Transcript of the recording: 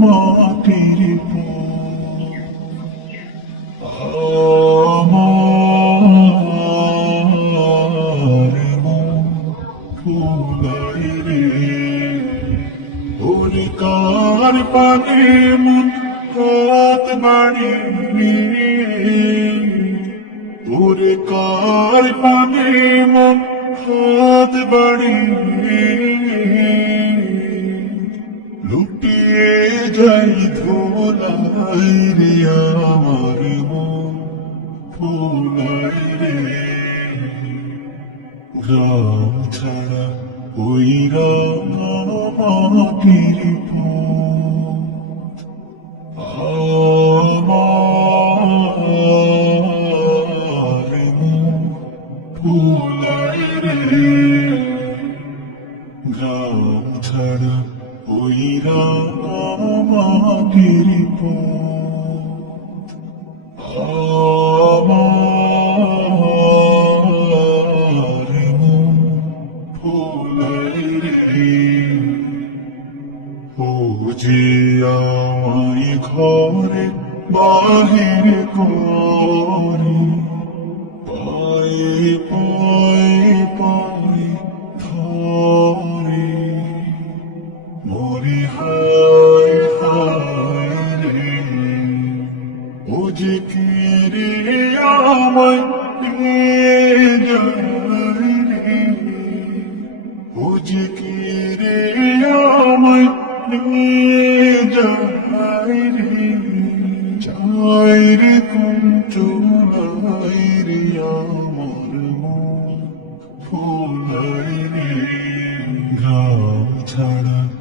মাটির আমার মন ফুলাই রে ওরে কার পানে মন হাত বাড়িয়ে ওরে কার পানে মন হাত বাড়িয়ে। লুটিয়ে যাই ধোলাই রে আমার মন। ফুলাই রে। রাম ছাড়া ওই রাম মাটির ফুলাই রে। রাম ছাড়া ওই মাটির পুত আমার মন ফুলাই রে ও যে আমায় ঘরে বাহির করে পায়ে পায়ে বুঝি কি রে আমায় নিয়ে যায় রে বুঝি কি রে আমায় নিয়ে ছাড়া